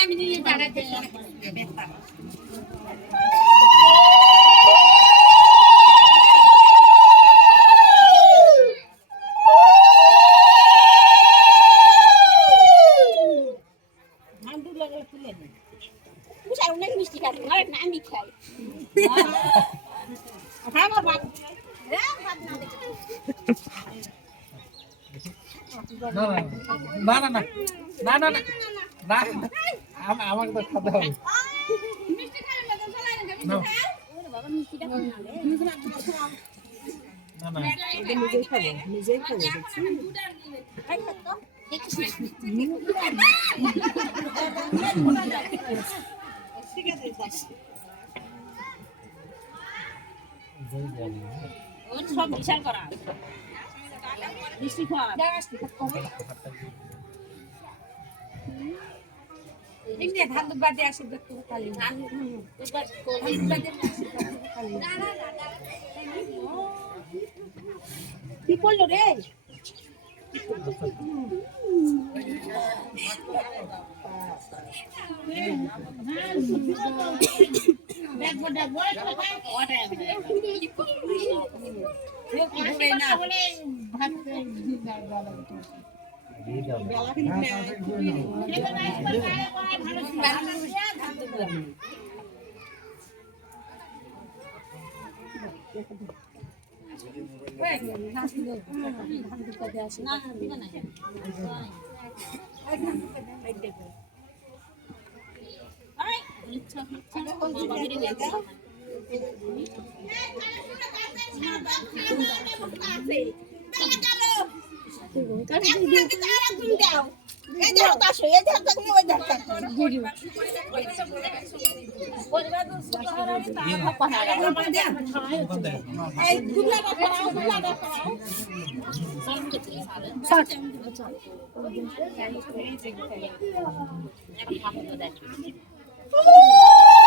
আমি নিয়ে দাঁড়াতে অনেক মিষ্টি খাই আমি খাই না না না না না না না আমাকে তো খাতে হবে না না নিজেই খাবো নিজেই খাবো সব বিচার করা মিষ্টি খাওয়া এমনি ধান বাদে আসে দেখতে খালি কি করলো রে Oh!